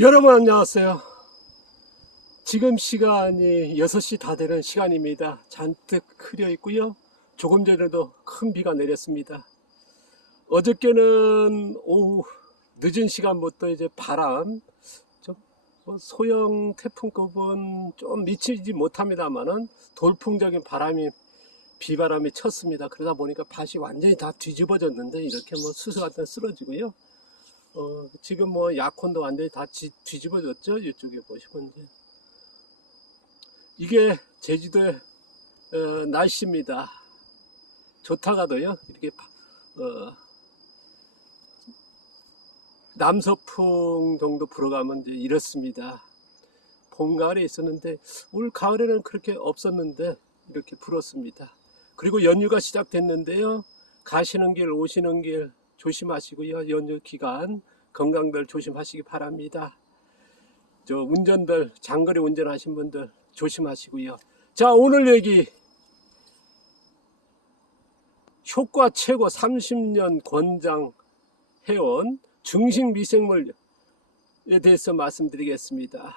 여러분 안녕하세요. 지금 시간이 6시 다 되는 시간입니다. 잔뜩 흐려 있고요. 조금 전에도 큰 비가 내렸습니다. 어저께는 오후 늦은 시간부터 이제 바람, 좀뭐 소형 태풍급은 좀 미치지 못합니다만은 돌풍적인 바람이 비바람이 쳤습니다. 그러다 보니까 밭이 완전히 다 뒤집어졌는데 이렇게 뭐 수수 같은 쓰러지고요. 어, 지금 뭐 약혼도 완전히 다 뒤, 뒤집어졌죠. 이쪽에 보시면 이제. 이게 제주도의 어, 날씨입니다. 좋다가도요. 이렇게 어, 남서풍 정도 불어가면 이제 이렇습니다. 봄 가을에 있었는데 올 가을에는 그렇게 없었는데 이렇게 불었습니다. 그리고 연휴가 시작됐는데요. 가시는 길 오시는 길 조심하시고요. 연휴 기간 건강들 조심하시기 바랍니다. 저 운전들 장거리 운전하신 분들 조심하시고요. 자 오늘 얘기 효과 최고 30년 권장 해온 중식 미생물에 대해서 말씀드리겠습니다.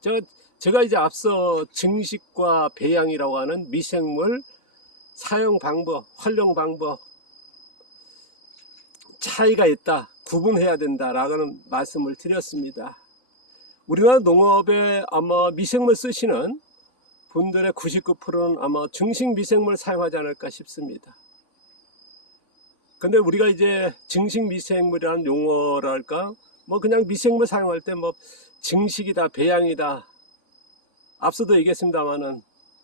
제가, 제가 이제 앞서 증식과 배양이라고 하는 미생물 사용 방법, 활용 방법 차이가 있다, 구분해야 된다라는 말씀을 드렸습니다. 우리나라 농업에 아마 미생물 쓰시는 분들의 99%는 아마 증식 미생물 사용하지 않을까 싶습니다. 근데 우리가 이제 증식 미생물이라는 용어랄까 뭐 그냥 미생물 사용할 때 뭐 증식이다 배양이다 앞서도 얘기했습니다만은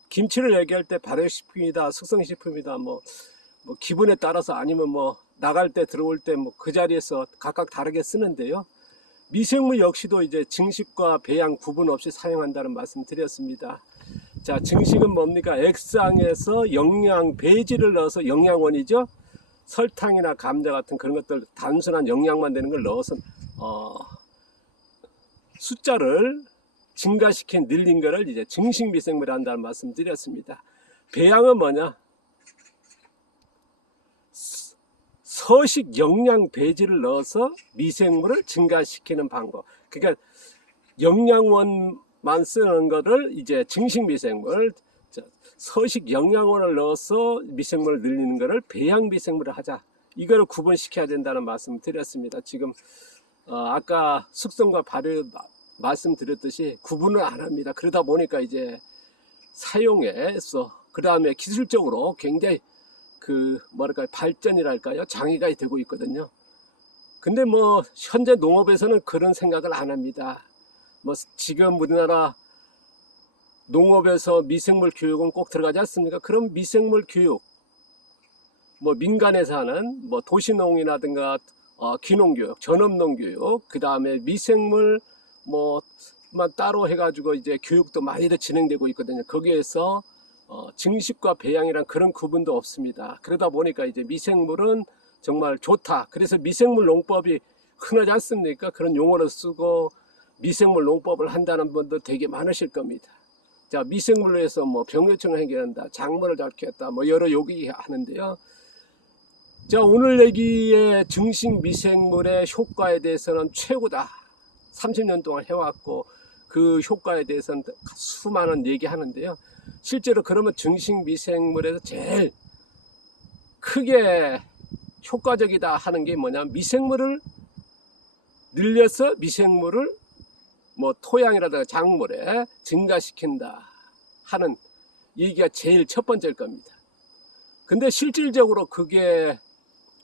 김치를 얘기할 때 발효식품이다 숙성식품이다 뭐, 뭐 기분에 따라서 아니면 뭐 나갈 때 들어올 때 뭐 그 자리에서 각각 다르게 쓰는데요 미생물 역시도 이제 증식과 배양 구분 없이 사용한다는 말씀 드렸습니다 자 증식은 뭡니까 액상에서 영양 배지를 넣어서 영양원이죠 설탕이나 감자 같은 그런 것들 단순한 영양만 되는 걸 넣어서 어, 숫자를 증가시킨 늘린 거를 이제 증식 미생물이 한다는 말씀 드렸습니다. 배양은 뭐냐? 서- 서식 영양 배지를 넣어서 미생물을 증가시키는 방법. 그러니까 영양원만 쓰는 거를 이제 증식 미생물, 저, 서식 영양원을 넣어서 미생물을 늘리는 것을 배양 미생물을 하자. 이거를 구분시켜야 된다는 말씀 드렸습니다. 지금 어, 아까 숙성과 발효 마- 말씀드렸듯이 구분을 안 합니다. 그러다 보니까 이제 사용해서 그 다음에 기술적으로 굉장히 그 뭐랄까요 발전이랄까요 장애가 되고 있거든요. 근데 뭐 현재 농업에서는 그런 생각을 안 합니다. 뭐 지금 우리나라 농업에서 미생물 교육은 꼭 들어가지 않습니까? 그럼 미생물 교육, 뭐 민간에서 하는 뭐 도시농이라든가 어, 귀농교육, 전업농교육, 그 다음에 미생물 뭐만 따로 해가지고 이제 교육도 많이들 진행되고 있거든요. 거기에서 어, 증식과 배양이란 그런 구분도 없습니다. 그러다 보니까 이제 미생물은 정말 좋다. 그래서 미생물 농법이 흔하지 않습니까? 그런 용어를 쓰고 미생물 농법을 한다는 분들 되게 많으실 겁니다. 자, 미생물로 해서 뭐 병요청을 해결한다, 잘 키웠다, 뭐 여러 요기 하는데요. 자, 오늘 얘기의 증식 미생물의 효과에 대해서는 최고다. 30년 동안 해왔고, 그 효과에 대해서는 수많은 얘기 하는데요. 실제로 그러면 증식 미생물에서 제일 크게 효과적이다 하는 게 뭐냐면 미생물을 늘려서 미생물을 뭐 토양이라든가 작물에 증가시킨다 하는 얘기가 제일 첫 번째일 겁니다. 근데 실질적으로 그게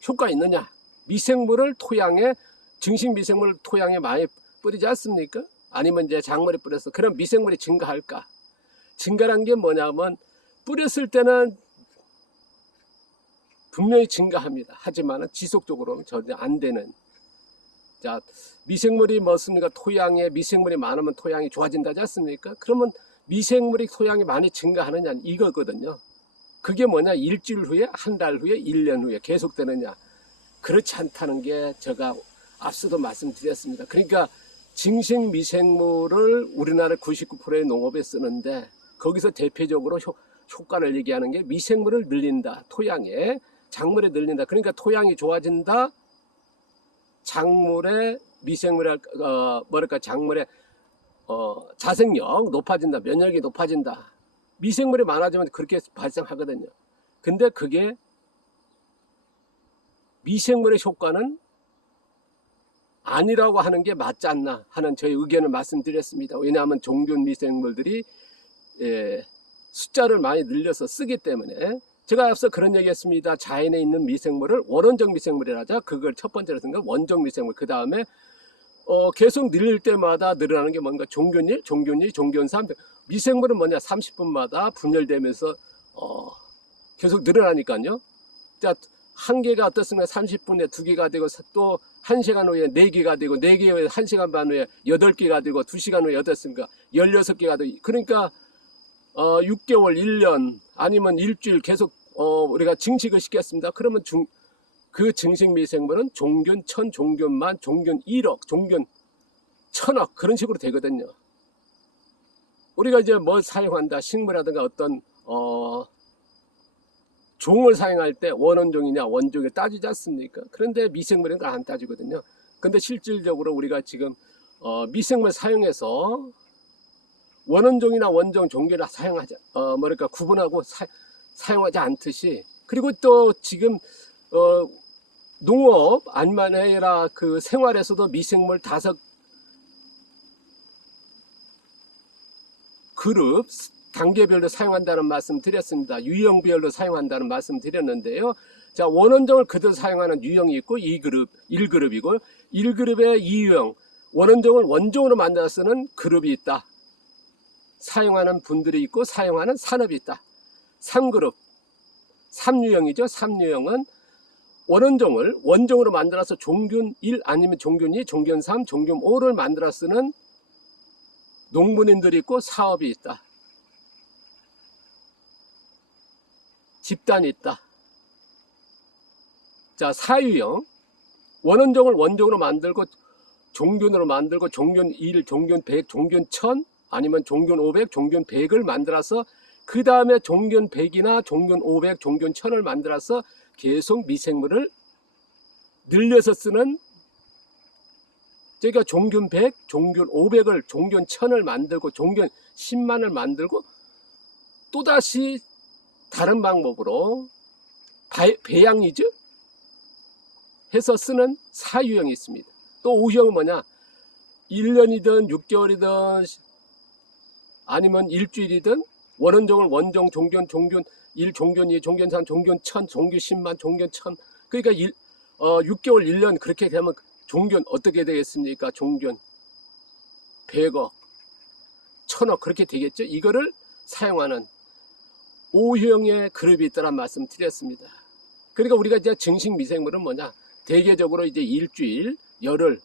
효과 있느냐? 미생물을 토양에 증식 미생물 토양에 많이 뿌리지 않습니까? 아니면 이제 작물에 뿌려서 그럼 미생물이 증가할까? 증가란 게 뭐냐면 뿌렸을 때는 분명히 증가합니다. 하지만 지속적으로는 전혀 안 되는 자, 미생물이 뭐습니까? 토양에 미생물이 많으면 토양이 좋아진다지 않습니까? 그러면 미생물이 토양이 많이 증가하느냐 이거거든요. 그게 뭐냐? 일주일 후에, 한 달 후에, 일 년 후에 계속되느냐? 그렇지 않다는 게 제가 앞서도 말씀드렸습니다. 그러니까 증식 미생물을 우리나라 99%의 농업에 쓰는데 거기서 대표적으로 효, 효과를 얘기하는 게 미생물을 늘린다. 토양에 작물에 늘린다. 그러니까 토양이 좋아진다. 작물의 미생물의 어, 뭐랄까 작물의 어, 자생력 높아진다, 면역력이 높아진다. 미생물이 많아지면 그렇게 발생하거든요. 근데 그게 미생물의 효과는 아니라고 하는 게 맞지 않나 하는 저희 의견을 말씀드렸습니다. 왜냐하면 종균 미생물들이 예, 숫자를 많이 늘려서 쓰기 때문에 제가 앞서 그런 얘기했습니다. 자연에 있는 미생물을 원원적 미생물이라자 그걸 첫 번째로 쓴건 원적 미생물. 그 다음에 어, 계속 늘릴 때마다 늘어나는 게 뭔가 종균일, 종균이, 종균삼. 미생물은 뭐냐? 30분마다 분열되면서 어, 계속 늘어나니까요. 자, 한 개가 어떻습니까? 30분에 두 개가 되고 또 한 시간 후에 네 개가 되고 네개 후에 한 시간 반 후에 여덟 개가 되고 두 시간 후에 어떻습니까? 열여섯 개가 되고 그러니까 어, 6개월, 1년 아니면 일주일 계속 어, 우리가 증식을 시켰습니다. 그러면 중, 그 증식 미생물은 종균 천, 종균 만, 종균 1억, 종균 천억 그런 식으로 되거든요. 우리가 이제 뭘 사용한다, 식물이라든가 어떤 어, 종을 사용할 때 원원종이냐 원종을 따지지 않습니까? 그런데 미생물은 안 따지거든요. 근데 실질적으로 우리가 지금 어, 미생물 사용해서 원원종이나 원종 종교를 사용하지 어 뭐랄까 구분하고 사, 사용하지 않듯이 그리고 또 지금 어 농업 아니면 아니라 그 생활에서도 미생물 다섯 그룹 단계별로 사용한다는 말씀 드렸습니다. 유형별로 사용한다는 말씀 드렸는데요. 자, 원원종을 그대로 사용하는 유형이 있고 2그룹, 1그룹이고 1그룹의 2유형, 원원종을 원종으로 만들어 쓰는 그룹이 있다. 사용하는 분들이 있고 사용하는 산업이 있다. 3그룹, 3유형이죠. 3유형은 원원종을 원종으로 만들어서 종균 1 아니면 종균 2, 종균 3, 종균 5를 만들어 쓰는 농부님들이 있고 사업이 있다. 집단이 있다. 자, 사유형. 원원종을 원종으로 만들고 종균으로 만들고 종균 1, 종균 100, 종균 1000 아니면 종균 500, 종균 100을 만들어서 그 다음에 종균 100이나 종균 500, 종균 1000을 만들어서 계속 미생물을 늘려서 쓰는 그러니까 종균 100, 종균 500을 종균 1000을 만들고 종균 10만을 만들고 또다시 다른 방법으로 바- 배양이죠 해서 쓰는 사유형이 있습니다. 또 우형은 뭐냐 1년이든 6개월이든 아니면 일주일이든 원원종을 원종, 종균, 종균 1, 종균 2, 종균 3, 종균 1000, 종균 10만, 종균 1000 그러니까 일, 어, 6개월, 1년 그렇게 되면 종균 어떻게 되겠습니까? 종균 100억, 1000억 그렇게 되겠죠? 이거를 사용하는 O형의 그룹이 있다는 말씀 드렸습니다. 그러니까 우리가 이제 증식 미생물은 뭐냐? 대개적으로 이제 일주일, 열흘,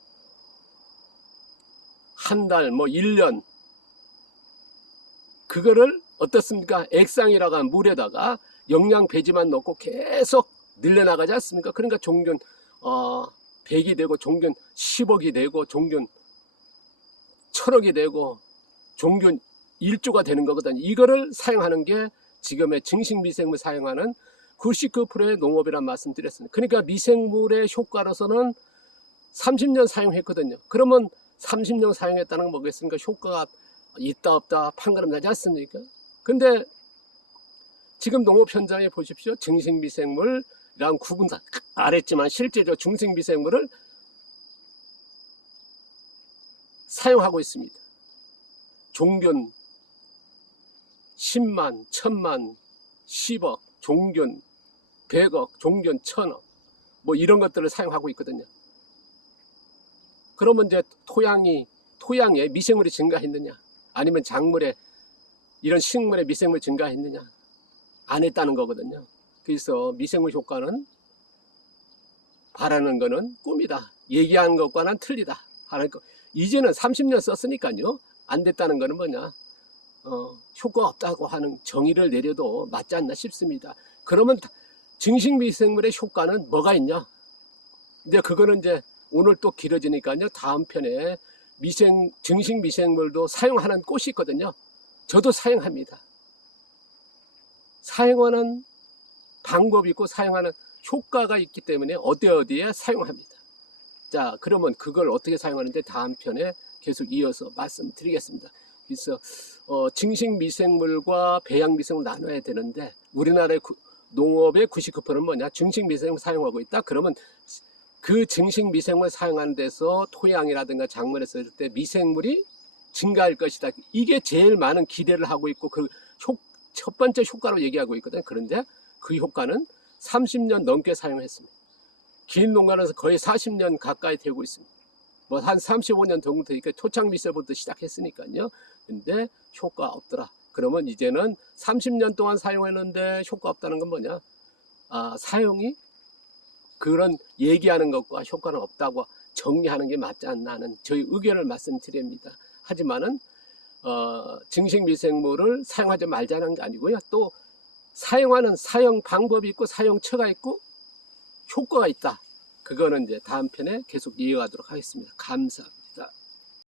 한 달, 뭐 1년 그거를 어떻습니까? 액상이라고 하는 물에다가 영양 배지만 넣고 계속 늘려나가지 않습니까? 그러니까 종균 어, 100이 되고 종균 10억이 되고 종균 1000억이 되고 종균 1조가 되는 거거든요. 이거를 사용하는 게 지금의 증식 미생물 사용하는 99%의 농업이란 말씀 드렸습니다. 그러니까 미생물의 효과로서는 30년 사용했거든요. 그러면 30년 사용했다는 건 뭐겠습니까? 효과가 있다 없다 판가름 나지 않습니까? 근데 지금 농업 현장에 보십시오. 증식 미생물이랑 구분 다안 했지만 실제로 중식 미생물을 사용하고 있습니다. 종균 10만, 1000만, 10억, 종균 100억, 종균 1000억 뭐 이런 것들을 사용하고 있거든요. 그러면 이제 토양이 토양에 미생물이 증가했느냐 아니면 작물에 이런 식물의 미생물 증가했느냐 안 했다는 거거든요. 그래서 미생물 효과는 바라는 거는 꿈이다. 얘기한 것과는 틀리다. 하는 거. 이제는 30년 썼으니까요. 안 됐다는 거는 뭐냐? 어, 효과 없다고 하는 정의를 내려도 맞지 않나 싶습니다. 그러면 다- 증식 미생물의 효과는 뭐가 있냐? 근데 그거는 이제 오늘 또 길어지니까요. 다음 편에 미생 증식 미생물도 사용하는 꽃이 있거든요. 저도 사용합니다. 사용하는 방법이 있고 사용하는 효과가 있기 때문에 어디 어디에 사용합니다. 자, 그러면 그걸 어떻게 사용하는데 다음 편에 계속 이어서 말씀드리겠습니다. 그래서 어, 증식 미생물과 배양 미생물 나눠야 되는데 우리나라의 구- 농업의 99%는 뭐냐? 증식 미생물 사용하고 있다. 그러면 그 증식 미생물 사용하는 데서 토양이라든가 작물에 쓸 때 미생물이 증가할 것이다. 이게 제일 많은 기대를 하고 있고 그 첫 번째 효과로 얘기하고 있거든. 그런데 그 효과는 30년 넘게 사용했습니다. 긴 농가에서 거의 40년 가까이 되고 있습니다. 뭐 한 35년 정도 되니까 토착 미세부터 시작했으니까요. 근데 효과 없더라. 그러면 이제는 30년 동안 사용했는데 효과 없다는 건 뭐냐? 아, 사용이 그런 얘기하는 것과 효과는 없다고 정리하는 게 맞지 않나 하는 저희 의견을 말씀드립니다. 하지만은 어, 증식 미생물을 사용하지 말자는 게 아니고요. 또 사용하는 사용 방법이 있고 사용처가 있고 효과가 있다. 그거는 이제 다음 편에 계속 이어가도록 하겠습니다. 감사합니다.